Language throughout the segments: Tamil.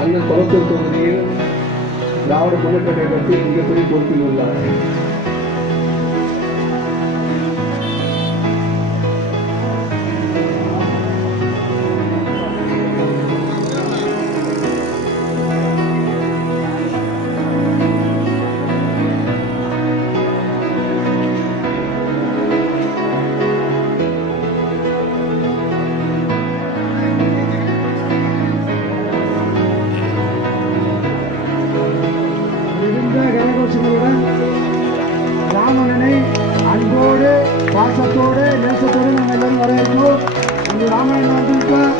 அந்த கொளத்தூர் தொகுதியில் திராவிட முன்னேற்ற கழகத்தில் மிகப்பெரிய பொறுப்பில் உள்ளார். கரகோஷங்களுடன் ராமனனை அன்போடு பாசத்தோடு நேசத்தோடு நம்ம எல்லாரும் வரவேற்கிறோம். அந்த ராமாயணம் வந்திருக்கோம்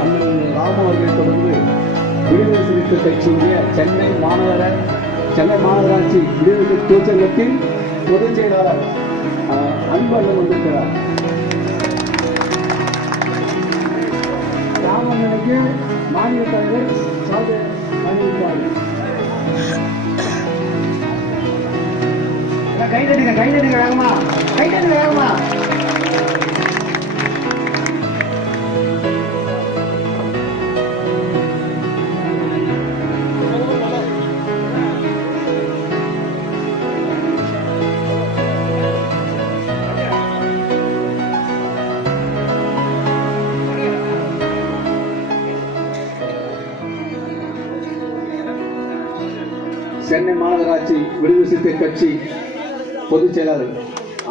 அண்ணன் ராம அவர்களை தொடர்ந்து விடுதலை சிறுத்தை கட்சியுடைய சென்னை மாநகர சென்னை மாநகராட்சி விடுதலை தொழிற்சங்கத்தின் பொதுச் செயலாளர் அஹ், அன்பு அண்ணன் வந்திருக்கிறார். ராமனனுக்கு மாநில தலைவர் கை தட்டுங்க கை தட்டுங்க வேகமா. கை தட்டுங்க வேகமா. சென்னை மாநகராட்சி விடுதலை சிறுத்தை கட்சி பொதுச் செயலாளர்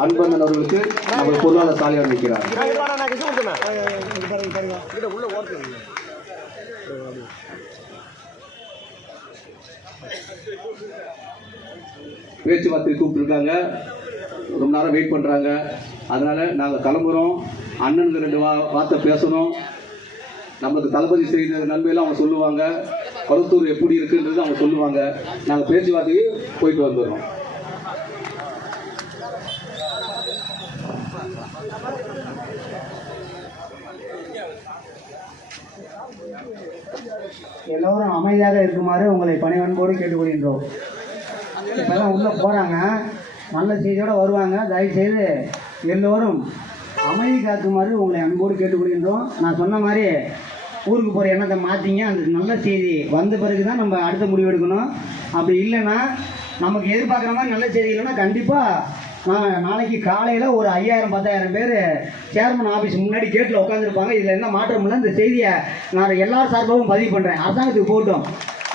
அன்பண்ணன் அவர்களுக்கு நமது பொருளாதார சாலை வைக்கிறார் பேச்சுவார்த்தை கூப்பிட்டுருக்காங்க. ரொம்ப நேரம் வெயிட் பண்ணுறாங்க அதனால் நாங்கள் கிளம்புறோம். அண்ணனுக்கு ரெண்டு வா வார்த்தை பேசணும். நமக்கு தளபதி செய்த நன்மையெல்லாம் அவங்க சொல்லுவாங்க. கொளத்தூர் எப்படி இருக்குன்றது அவங்க சொல்லுவாங்க. நாங்கள் பேச்சுவார்த்தைக்கு போயிட்டு வந்துடுறோம். எல்லோரும் அமைதியாக இருக்குமாறு உங்களை பணிவன்போடு கேட்டுக்கொள்கின்றோம். இப்போல்லாம் உள்ளே போகிறாங்க நல்ல செய்தியோடு வருவாங்க. தயவுசெய்து எல்லோரும் அமைதி காக்குமாறு உங்களை அன்போடு கேட்டுக்கொள்கின்றோம். நான் சொன்ன மாதிரி ஊருக்கு போகிற எண்ணத்தை மாற்றிங்க அந்த நல்ல செய்தி வந்த பிறகு தான் நம்ம அடுத்த முடிவு எடுக்கணும். அப்படி இல்லைன்னா நமக்கு எதிர்பார்க்குற மாதிரி நல்ல செய்தி இல்லைன்னா கண்டிப்பாக நான் நாளைக்கு காலையில் ஒரு ஐயாயிரம் பத்தாயிரம் பேர் சேர்மன் ஆஃபீஸ் முன்னாடி கேட்டில் உட்காந்துருப்பாங்க இதில் என்ன மாற்றம் இல்லை. இந்த செய்தியை நான் எல்லா சார்பாகவும் பதிவு பண்ணுறேன் அரசாங்கத்துக்கு போட்டோம்.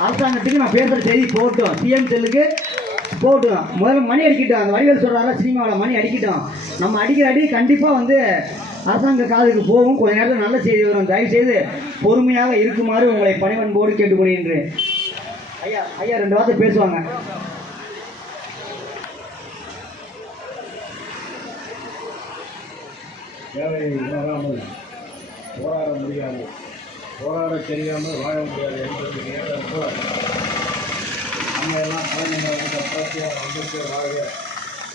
அரசாங்கத்துக்கு நான் பேசுகிற செய்தி போட்டோம். சிஎம் செல்லுக்கு போட்டோம். முதல்ல மணி அடிக்கிட்டோம். அந்த வடிவேல் சொல்கிறாரா சினிமாவில் மணி அடிக்கிட்டோம். நம்ம அடிக்கிற அடி கண்டிப்பாக வந்து அரசாங்க காதுக்கு போகும். கொஞ்ச நேரத்தில் நல்ல செய்தி வரும். தயவுசெய்து பொறுமையாக இருக்குமாறு உங்களை பணிவன்போடு கேட்டுக்கொள்கின்றேன். ஐயா ஐயா ரெண்டு வார்த்தை பேசுவாங்க. தேவை உணராமல் போராட முடியாது. போராட தெரியாமல் வாழ முடியாது என்பது ஏற்றப்போ நம்ம எல்லாம் கலைஞர்கள் புரட்சியார் அம்பேத்கர் வாழ்க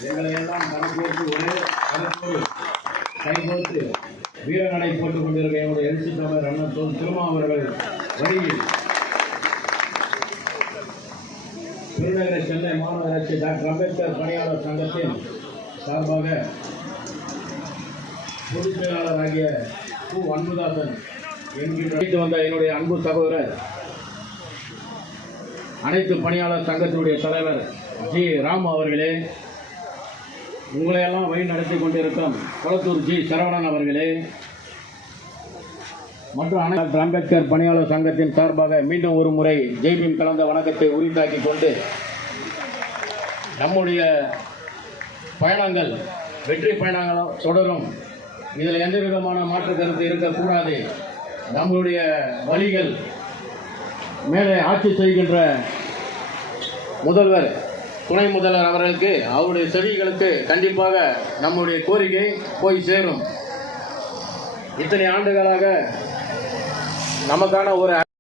எங்களை எல்லாம் நடந்து ஒரே கை கொடுத்து வீரநடை போட்டுக் கொண்டிருக்க என்னுடைய எழுச்சி தமிழர் அண்ணன் திருமாவர்கள் வழியில் திருநகர சென்னை மாநகராட்சி டாக்டர் அம்பேத்கர் பணியாளர் சங்கத்தின் சார்பாக பொதுச் செயலாளராகிய கு. அன்புதாசன் என்கின்ற வந்த என்னுடைய அன்பு சகோதரர் அனைத்து பணியாளர் சங்கத்தினுடைய தலைவர் ஜி. ராம் அவர்களே உங்களையெல்லாம் வழி நடத்தி கொண்டிருக்கும் கொளத்தூர் ஜி சரவணன் அவர்களே மற்றும் டாக்டர் அம்பேத்கர் பணியாளர் சங்கத்தின் சார்பாக மீண்டும் ஒரு முறை ஜெய்பீம் கலந்த வணக்கத்தை உரித்தாக்கி கொண்டு நம்முடைய பயணங்கள் வெற்றி பயணங்கள் தொடரும். இதில் எந்த விதமான மாற்று கருத்து இருக்கக்கூடாது. நம்மளுடைய வழிகள் மேலே ஆட்சி செய்கின்ற முதல்வர் துணை முதல்வர் அவர்களுக்கு அவருடைய செவிகளுக்கு கண்டிப்பாக நம்முடைய கோரிக்கை போய் சேரும். இத்தனை ஆண்டுகளாக நமக்கான ஒரு